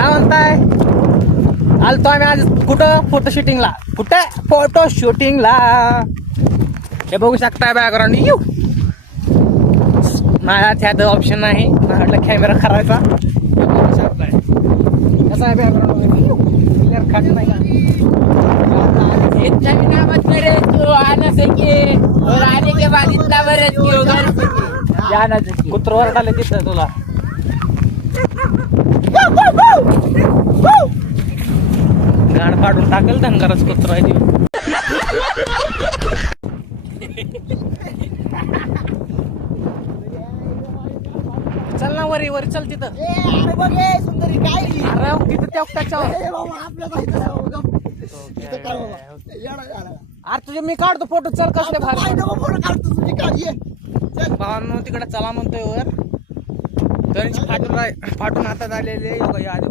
काय म्हणताय? आलतो आम्ही आज कुठं फोटो शूटिंगला. कुठे फोटो शूटिंगला? हे बघू शकताय बॅकग्राऊंड. यू माझ्या त्यात ऑप्शन नाही, म्हटलं कॅमेरा करायचा. कसा आहे बॅकग्राऊंड? क्लिअर खाट नाही. इतना भी ना मत करे तो आना सके और आने के बाद इतना बरस की होगा जाना सके. कुत्र ओरडाले तिथं तुला. गाण फाडून टाकेल धनगरच कुत्र आहे ती. चल ना वरी वरी चल तिथं. अरे बघ हे सुंदरी काय ही? अरे तिथं त्याच्यावर. ए बाबा आपल्या बाईचं आहे बाबा, गप. इथं काढ बाबा. येडा झाला. अरे तुझे मी काढतो फोटो. चल कसले काय भारी नको फोटो काढतो तुझी काढ ये. चल. भावांनो तिकडे चला म्हणतोय वर. तरीच फाटून आता झालेले योगा आधी.